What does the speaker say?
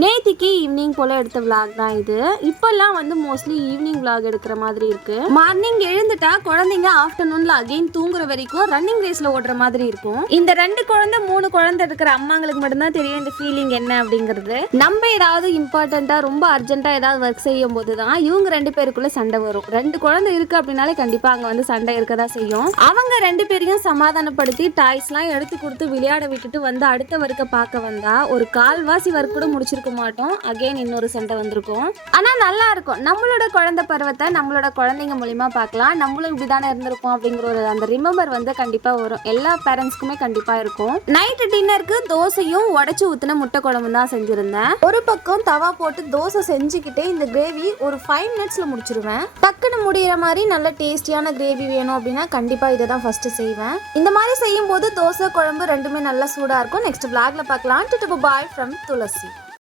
நேத்திக்கு ஈவினிங் போல எடுத்த விளாக் தான் இது. இப்பெல்லாம் வந்து மோஸ்ட்லி ஈவினிங் விளாக் எடுக்கிற மாதிரி இருக்கு. மார்னிங் எழுந்துட்டா குழந்தைங்க ஆஃப்டர்நூன்ல அகைன் தூங்குற வரைக்கும் ரன்னிங் ரேஸ்ல ஓடுற மாதிரி இருக்கும். இந்த 2 குழந்தை 3 குழந்தை இருக்கிற அம்மாங்களுக்கு மட்டும்தான் தெரியும் இந்த ஃபீலிங் என்ன அப்படிங்கிறது. நம்ம ஏதாவது இம்பார்ட்டண்டா ரொம்ப அர்ஜென்ட்டா ஏதாவது ஒர்க் செய்யும் போது தான் இவங்க 2 பேருக்குள்ள சண்டை வரும். 2 குழந்தை இருக்கு அப்படின்னாலே கண்டிப்பா அங்க வந்து சண்டை இருக்கதான் செய்யும். அவங்க 2 பேரையும் சமாதானப்படுத்தி டாய்ஸ்லாம் எடுத்து கொடுத்து விளையாட விட்டுட்டு வந்து அடுத்த ஒர்க்கை பார்க்க வந்தா ஒரு கால்வாசி ஒர்க் கூட முடிச்சிருக்க மாட்டோம். அகைன் இன்னொரு சண்டை வந்திருக்கும். ஆனா நல்லா இருக்கும். நம்மளோட குழந்தை பருவத்தை நம்மளோட குழந்தைங்க மூலியமா பார்க்கலாம். நம்மளும் இப்படிதானே இருந்திருக்கும் அப்படிங்கிற ஒரு அந்த ரிமெம்பர் வந்து கண்டிப்பா வரும். எல்லா பேரண்ட்ஸ்க்குமே கண்டிப்பா இருக்கும். நைட்டு டின்னருக்கு தோசையும் உடைச்சு ஊத்தின முட்டை குழம்பு தான் செஞ்சிருந்தேன். ஒரு பக்கம் தவா போட்டு தோசை செஞ்சுக்கிட்டே இந்த கிரேவி ஒரு 5 மினிட்ஸ்ல முடிச்சிருவேன். டக்குன்னு முடிகிற மாதிரி நல்ல டேஸ்டியான கிரேவி வேணும் அப்படின்னா கண்டிப்பா இதை தான் ஃபர்ஸ்ட் செய்வேன். இந்த மாதிரி செய்யும் போது தோசை குழம்பு ரெண்டுமே நல்லா சூடா இருக்கும். நெக்ஸ்ட் vlogல பார்க்கலாம். Bye from Thulasi.